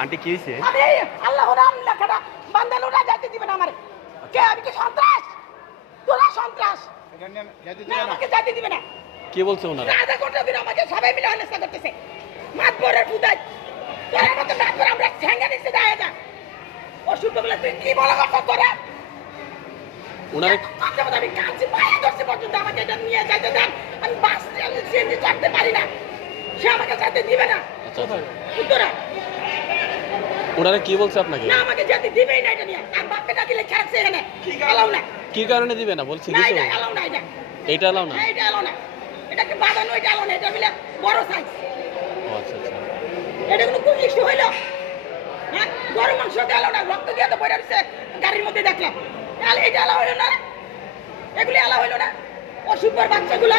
Aunty কি হয়েছে? আরে আল্লাহর নাম লেখাটা বান্দানুরা যাইতে দিবে না আমারে। কে আমি কি সন্ত্রাস? তোরা সন্ত্রাস। না আমাকে যাইতে দিবে না। কে বলছে ওনারা? আধা ঘন্টা ধরে আমাকে সবাই মিলে হেনস্থা করতেছে। মাতবরের পুতাই। তোরা মত মাতবর আমরা ঠ্যাঙ্গা নিচে দাঁড়িয়ে যা। অসুখ বলে তুই কি বলা কথা তোরা? ওনারা আমি কাছে পায়ে ধরছে পর্যন্ত আমাকে এটা নিয়ে যাইতে দেন। আমি বাস সিএনজি চড়তে পারি না। সে আমাকে যাইতে দিবে না। আচ্ছা আচ্ছা। তোরা ওনারা কি বলছে আপনাকে? না আমাকে যেতে দিবেই না এটা নিয়ে। আর বাপকে ডাকিলে ছাড়ছে এখানে। এলাও না। কি কারণে দিবে না বলছে না কিছু? এটা এলাও না এটা। এইটা এলাও না? এটা এলাও না। এটাকে বাঁধানো এটা এলাও না। এটা বলে বড় সাইজ। ও আচ্ছা আচ্ছা। এটা কোনো কোন ইস্যু হইল? হ্যাঁ গরু মাংস এলাও না। রক্ত দিয়ে তো বইরা দিচ্ছে গাড়ির মধ্যে দেখলাম। তাহলে এটা এলাও হইল না? এগুলি এলাও হইল না? অসুখের বাচ্চাগুলা